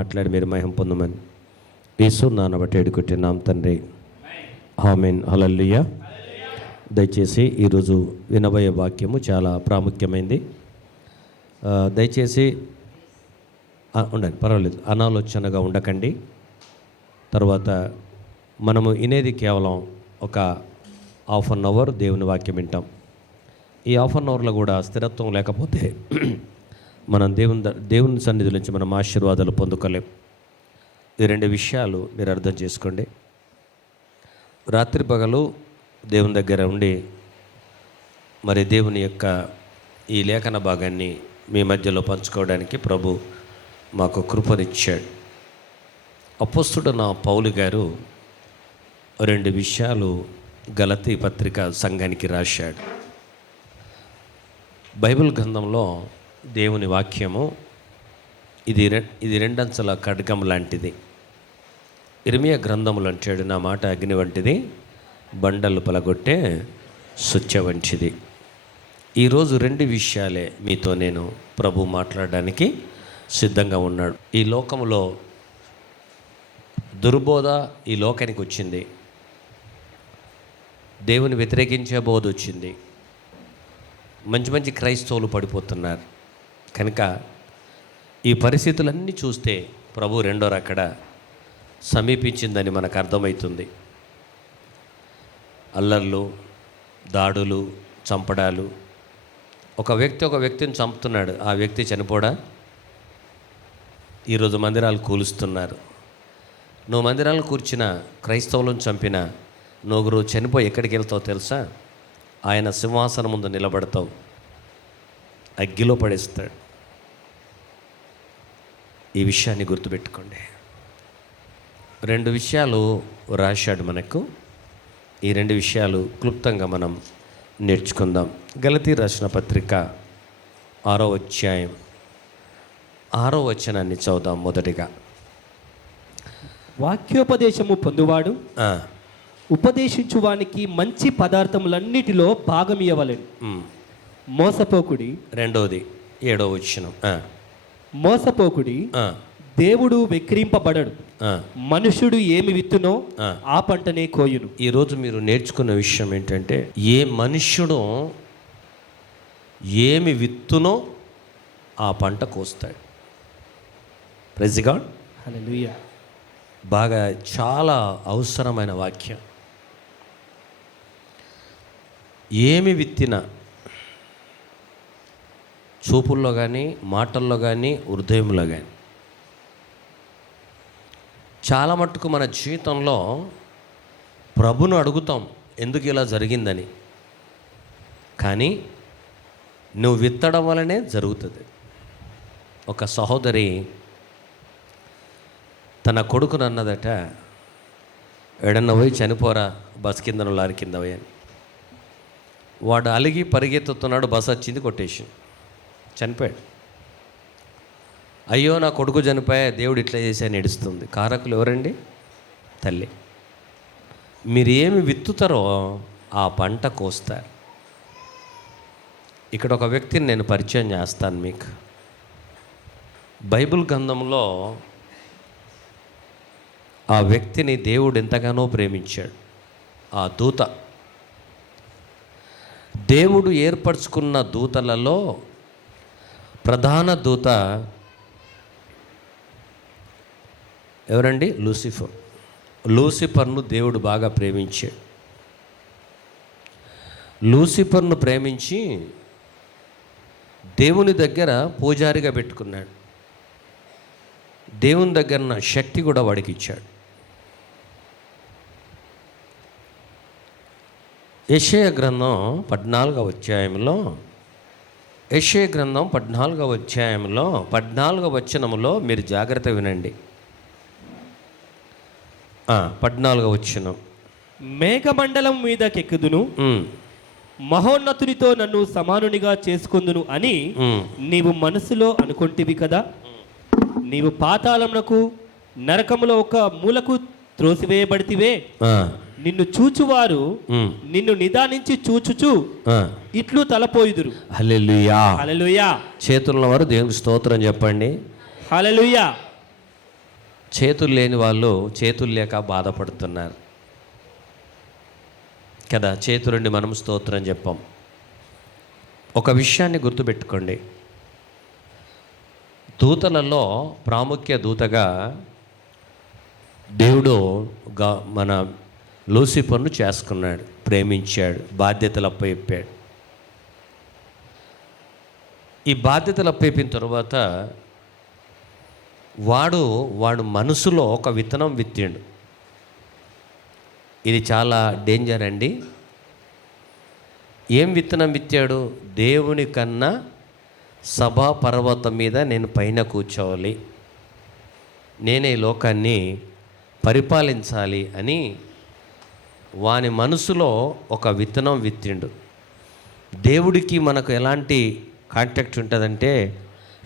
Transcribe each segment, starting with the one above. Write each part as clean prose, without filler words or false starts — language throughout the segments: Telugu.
మాట్లాడి మీరు మహిమ పొందమని యేసు నాన్న బట్టి ఏడుకుంటున్నాం తండ్రి, ఆమేన్. హల్లెలూయా. దయచేసి ఈరోజు వినబోయే వాక్యము చాలా ప్రాముఖ్యమైనది. దయచేసి ఉండండి, పర్వాలేదు, అనాలోచనగా ఉండకండి. తర్వాత మనము వినేది కేవలం ఒక హాఫ్ అన్ అవర్ దేవుని వాక్యం వింటాం. ఈ హాఫ్ అన్ అవర్లో కూడా స్థిరత్వం లేకపోతే మనం దేవుని సన్నిధి నుంచి మనం ఆశీర్వాదాలు పొందుకోలేం. ఈ రెండు విషయాలు మీరు అర్థం చేసుకోండి. రాత్రి పగలు దేవుని దగ్గర ఉండి మరి దేవుని యొక్క ఈ లేఖన భాగాన్ని మీ మధ్యలో పంచుకోవడానికి ప్రభు మాకు కృపనిచ్చాడు. అపోస్తుడైన పౌలు గారు రెండు విషయాలు గలతీ పత్రిక సంఘానికి రాశాడు. బైబిల్ గ్రంథంలో దేవుని వాక్యము ఇది రెండంచెల ఖడ్గం లాంటిది. ఇర్మియా గ్రంథములు అంటాడు, నా మాట అగ్ని వంటిది, బండలు పలగొట్టే సుచ్చ వంటిది. ఈరోజు రెండు విషయాలే మీతో నేను ప్రభు మాట్లాడడానికి సిద్ధంగా ఉన్నాడు. ఈ లోకంలో దుర్బోధ ఈ లోకానికి వచ్చింది, దేవుని వ్యతిరేకించే బోధ వచ్చింది. మంచి మంచి క్రైస్తవులు పడిపోతున్నారు. కనుక ఈ పరిస్థితులన్నీ చూస్తే ప్రభు రెండో రాకడ సమీపించిందని మనకు అర్థమవుతుంది. అల్లర్లు, దాడులు, చంపడాలు. ఒక వ్యక్తిని చంపుతున్నాడు, ఆ వ్యక్తి చనిపోడా? ఈరోజు మందిరాలు కూలుస్తున్నారు. నువ్వు మందిరాలను కూర్చిన క్రైస్తవులను చంపిన నువ్వు చనిపోయి ఎక్కడికి వెళ్తావు తెలుసా? ఆయన సింహాసనం ముందు నిలబడతావు, అగ్గిలో పడేస్తాడు. ఈ విషయాన్ని గుర్తుపెట్టుకోండి. రెండు విషయాలు రాశాడు మనకు. ఈ రెండు విషయాలు క్లుప్తంగా మనం నేర్చుకుందాం. గలతీ రాసిన పత్రిక 6వ అధ్యాయం 6వ వచనాన్ని చదువుదాం. మొదటిగా, వాక్యోపదేశము పొందువాడు ఉపదేశించువానికి మంచి పదార్థములన్నిటిలో భాగం ఇవ్వలేను. మోసపోకుడి. రెండవది 7వ వచనం, మోసపోకుడి, దేవుడు వెక్కిరింపబడడు. మనుషుడు ఏమి విత్తునో ఆ పంటనే కోయును. ఈరోజు మీరు నేర్చుకున్న విషయం ఏంటంటే, ఏ మనుష్యుడు ఏమి విత్తునో ఆ పంట కోస్తాడు. Praise God. హల్లెలూయా. బాగా చాలా అవసరమైన వాక్యం. ఏమి విత్తినా, చూపుల్లో కానీ, మాటల్లో కానీ, హృదయంలో కానీ, చాలా మట్టుకు మన జీవితంలో ప్రభును అడుగుతాం ఎందుకు ఇలా జరిగిందని, కానీ నువ్వు విత్తడం వలనే జరుగుతుంది. ఒక సహోదరి తన కొడుకును అన్నదట, ఎడన్న పోయి చనిపోరా, బస్ కింద లారీ కింద పోయి అని. వాడు అలిగి పరిగెత్తుతున్నాడు, బస్ వచ్చింది, కొట్టేసి చనిపోయాడు. అయ్యో నా కొడుకు చనిపోయా, దేవుడు ఇట్లా చేశాను ఏడుస్తుంది. కారకులు ఎవరండి? తల్లి. మీరు ఏమి విత్తుతారో ఆ పంట కోస్తారు. ఇక్కడ ఒక వ్యక్తిని నేను పరిచయం చేస్తాను మీకు. బైబిల్ గ్రంథంలో ఆ వ్యక్తిని దేవుడు ఎంతగానో ప్రేమించాడు. ఆ దూత, దేవుడు ఏర్పరచుకున్న దూతలలో ప్రధాన దూత ఎవరండి? లూసిఫర్. లూసిఫర్ను దేవుడు బాగా ప్రేమించాడు. లూసిఫర్ను ప్రేమించి దేవుని దగ్గర పూజారిగా పెట్టుకున్నాడు. దేవుని దగ్గర ఉన్న శక్తి కూడా వాడికి ఇచ్చాడు. యెషయా గ్రంథం 14వ అధ్యాయంలో, యెషయా గ్రంథం 14వ అధ్యాయంలో 14వ వచనములో మీరు జాగ్రత్త వినండి. 14వ వచనం, మేఘమండలం మీదకెక్కుదును, మహోన్నతునితో నన్ను సమానునిగా చేసుకుందును అని నీవు మనసులో అనుకొంటివి కదా. నీవు పాతాళమునకు నరకములో ఒక మూలకు త్రోసివేయబడితివే. నిన్ను చూచువారు నిన్ను నిదానించి చూచుచు ఇట్లు తలపోయుదురు. హల్లెలూయా. హల్లెలూయా. చేతుల్లో వారు దేవునికి స్తోత్రం చెప్పండి. హల్లెలూయా. చేతులు లేని వాళ్ళు చేతులు లేక బాధపడుతున్నారు కదా. చేతులుండి మనం స్తోత్రం చెప్పాం. ఒక విషయాన్ని గుర్తుపెట్టుకోండి, దూతలలో ప్రాముఖ్య దూతగా దేవుడు మన లూసిఫర్ను చేసుకున్నాడు, ప్రేమించాడు, బాధ్యతలు అప్పచెప్పాడు. ఈ బాధ్యతలు అప్పచెప్పిన తర్వాత వాడు మనసులో ఒక విత్తనం విత్తిండు. ఇది చాలా డేంజర్ అండి. ఏం విత్తనం విత్తాడు? దేవుని కన్నా సభా పర్వతం మీద నేను పైన కూర్చోవాలి, నేనే లోకాన్ని పరిపాలించాలి అని వాని మనసులో ఒక విత్తనం విత్తిండు. దేవుడికి మనకు ఎలాంటి కాంటాక్ట్ ఉంటుందంటే,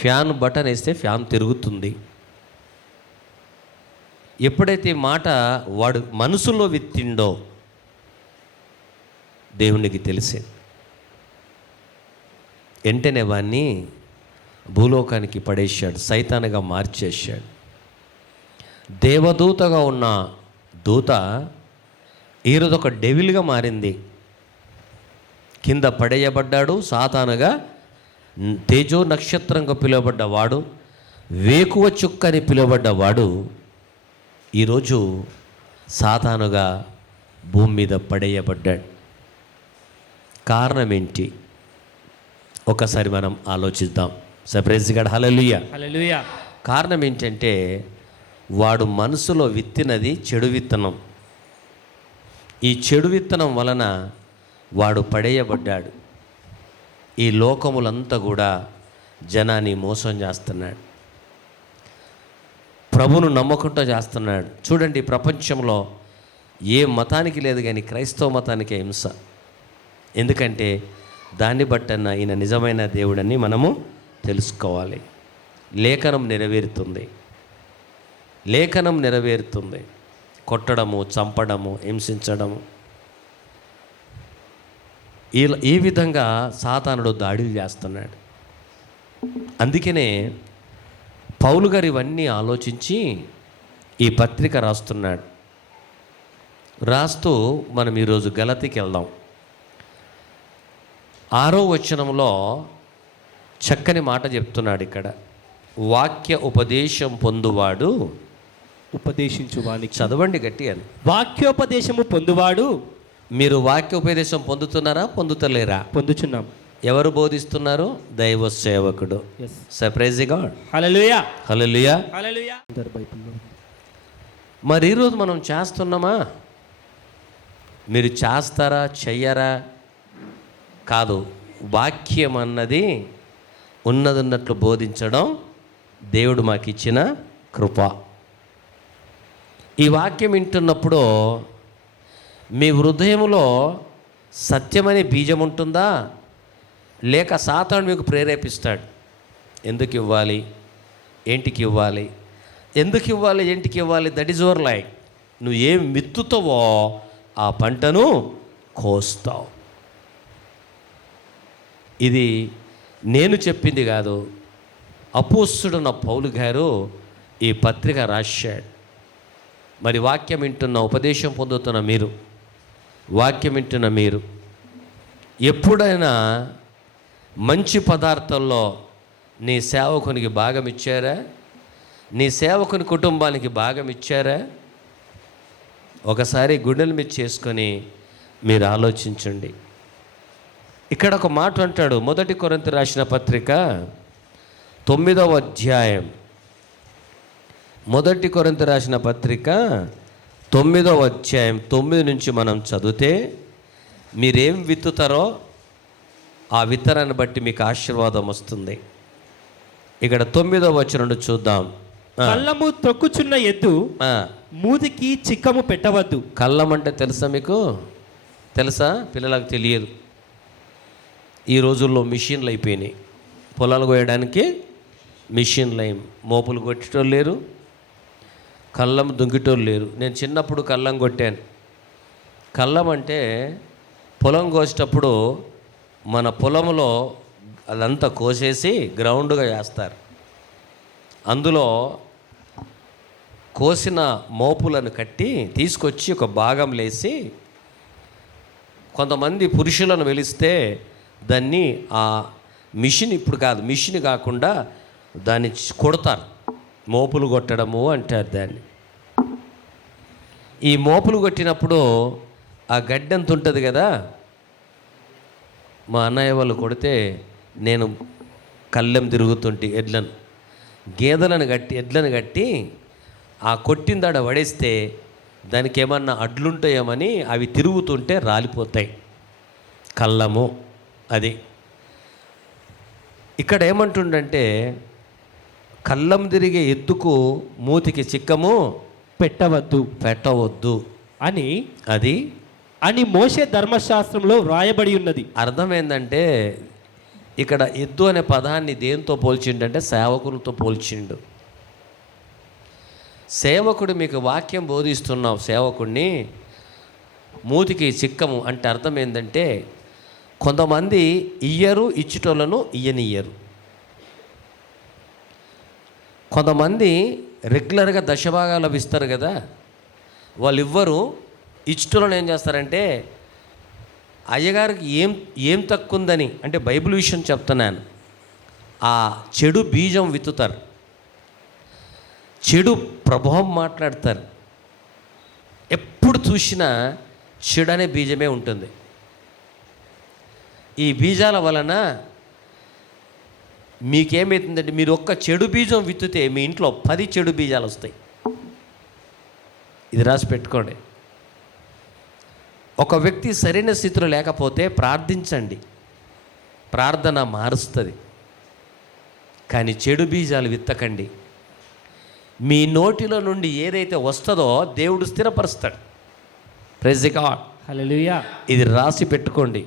ఫ్యాన్ బటన్ వేస్తే ఫ్యాన్ తిరుగుతుంది. ఎప్పుడైతే మాట వాడు మనసులో విత్తిండో దేవునికి తెలిసే వెంటనే వాడిని భూలోకానికి పడేశాడు, సైతానుగా మార్చేశాడు. దేవదూతగా ఉన్న దూత ఈరోజు ఒక డెవిల్గా మారింది. కింద పడేయబడ్డాడు, సాతానుగా తేజో నక్షత్రంగా పిలువబడ్డవాడు, వేకువ చుక్కని పిలువబడ్డవాడు ఈరోజు సాతానుగా భూమి మీద పడేయబడ్డాడు. కారణం ఏంటి? ఒకసారి మనం ఆలోచిద్దాం. ప్రైజ్ గాడ్, హల్లెలూయా. హల్లెలూయా. కారణం ఏంటంటే, వాడు మనసులో విత్తినది చెడు విత్తనం. ఈ చెడు విత్తనం వలన వాడు పడేయబడ్డాడు. ఈ లోకములంతా కూడా జనాన్ని మోసం చేస్తున్నాడు, ప్రభును నమ్మకుండా చేస్తున్నాడు. చూడండి, ప్రపంచంలో ఏ మతానికి లేదు కానీ క్రైస్తవ మతానికి హింస. ఎందుకంటే దాన్ని బట్టన్న ఈయన నిజమైన దేవుడని మనము తెలుసుకోవాలి. లేఖనం నెరవేరుతుంది, లేఖనం నెరవేరుతుంది. కొట్టడము, చంపడము, హింసించడము, ఈ విధంగా సాతానుడు దాడులు చేస్తున్నాడు. అందుకనే పౌలు గారు ఇవన్నీ ఆలోచించి ఈ పత్రిక రాస్తున్నాడు. రాస్తూ మనం ఈరోజు గలతీకి వెళ్దాం. 6వ వచనంలో చక్కని మాట చెప్తున్నాడు. ఇక్కడ వాక్య ఉపదేశం పొందువాడు, ఉపదేశించు వానికి. చదవండి గట్టిగా. వాక్యోపదేశము పొందువాడు. మీరు వాక్యోపదేశం పొందుతున్నారా, పొందుతలేరా? పొందుచున్నాం. ఎవరు బోధిస్తున్నారు? దైవ సేవకుడు. ప్రైజ్ గాడ్, హల్లెలూయా. హల్లెలూయా. హల్లెలూయా. మరి ఈరోజు మనం చేస్తున్నామా? మీరు చేస్తారా, చెయ్యరా? కాదు. వాక్యం అన్నది ఉన్నదన్నట్లు బోధించడం దేవుడు మాకు ఇచ్చిన కృప. ఈ వాక్యం వింటున్నప్పుడు మీ హృదయంలో సత్యమనే బీజం ఉంటుందా, లేక సాతాను మీకు ప్రేరేపిస్తాడు? ఎందుకు ఇవ్వాలి, ఏంటికి ఇవ్వాలి, ఎందుకు ఇవ్వాలి, ఏంటికి ఇవ్వాలి? That is your life. నువ్వు ఏం విత్తుతావో ఆ పంటను కోస్తావు. ఇది నేను చెప్పింది కాదు, అపోస్తలుడైన పౌలు గారు ఈ పత్రిక రాశాడు. మరి వాక్యం వింటున్న, ఉపదేశం పొందుతున్న మీరు, వాక్యం వింటున్న మీరు ఎప్పుడైనా మంచి పదార్థాల్లో నీ సేవకునికి భాగం ఇచ్చారా? నీ సేవకుని కుటుంబానికి భాగం ఇచ్చారా? ఒకసారి గుండెల మీద చేసుకొని మీరు ఆలోచించండి. ఇక్కడ ఒక మాట అంటాడు, 1 కొరింథీ రాసిన పత్రిక 9వ అధ్యాయం. 1 కొరింథీ రాసిన పత్రిక 9వ అధ్యాయం 9 నుంచి మనం చదివితే, మీరేం విత్తుతారో ఆ విత్తనాన్ని బట్టి మీకు ఆశీర్వాదం వస్తుంది. ఇక్కడ 9వ వచనం చూద్దాం. కళ్ళము త్రొక్కుచున్న ఎద్దు మూతికి చిక్కము పెట్టవద్దు. కళ్ళం అంటే తెలుసా మీకు? తెలుసా? పిల్లలకు తెలియదు. ఈ రోజుల్లో మిషన్లు అయిపోయినాయి. పొలాలు కోయడానికి మిషన్లు అయ్యి, మోపులు కొట్టేటోళ్ళు లేరు, కళ్ళం దుంకిటోళ్ళు లేరు. నేను చిన్నప్పుడు కళ్ళం కొట్టాను. కళ్ళం అంటే పొలం కోసేటప్పుడు మన పొలంలో అదంతా కోసేసి గ్రౌండ్గా వేస్తారు. అందులో కోసిన మోపులను కట్టి తీసుకొచ్చి ఒక భాగం లేసి, కొంతమంది పురుషులను వెలిస్తే దాన్ని ఆ మిషన్, ఇప్పుడు కాదు మిషన్ కాకుండా దాన్ని కొడతారు, మోపులు కొట్టడము అంటారు దాన్ని. ఈ మోపులు కొట్టినప్పుడు ఆ గడ్డి అంత ఉంటుంది కదా, మా అన్నయ్య వాళ్ళు కొడితే నేను కళ్ళెం తిరుగుతుంటే ఎడ్లను కట్టి ఆ కొట్టిందాడ పడేస్తే దానికి ఏమన్నా అడ్లుంటాయేమని అవి తిరుగుతుంటే రాలిపోతాయి. కళ్ళము అది. ఇక్కడ ఏమంటుండంటే, కళ్ళం తిరిగే ఎద్దుకు మూతికి చిక్కము పెట్టవద్దు అని మోషే ధర్మశాస్త్రంలో వ్రాయబడి ఉన్నది. అర్థం ఏంటంటే, ఇక్కడ ఎద్దు అనే పదాన్ని దేంతో పోల్చిండంటే సేవకులతో పోల్చిండు. సేవకుడు మీకు వాక్యం బోధిస్తున్నావు, సేవకుడిని మూతికి చిక్కము అంటే అర్థం ఏంటంటే, కొంతమంది ఇయ్యరు, ఇచ్చుటోళ్ళను ఇయ్యనియ్యరు. కొంతమంది రెగ్యులర్గా దశభాగాలు ఇస్తారు కదా, వాళ్ళు ఇవ్వరు. ఇచ్చుటోళ్ళను ఏం చేస్తారంటే, అయ్యగారికి ఏం తక్కువ ఉందని, అంటే బైబిల్ విషయం చెప్తున్నాను, ఆ చెడు బీజం విత్తుతారు, చెడు ప్రభావం మాట్లాడతారు. ఎప్పుడు చూసినా చెడు అనే బీజమే ఉంటుంది. ఈ బీజాల వలన మీకేమవుతుందంటే, మీరు ఒక్క చెడు బీజం విత్తితే మీ ఇంట్లో 10 చెడు బీజాలు వస్తాయి. ఇది రాసి పెట్టుకోండి. ఒక వ్యక్తి సరైన స్థితిలో లేకపోతే ప్రార్థించండి, ప్రార్థన మారుస్తుంది. కానీ చెడు బీజాలు విత్తకండి. మీ నోటిలో నుండి ఏదైతే వస్తుందో దేవుడు స్థిరపరుస్తాడు. Praise the God. హల్లెలూయా. ఇది రాసి పెట్టుకోండి.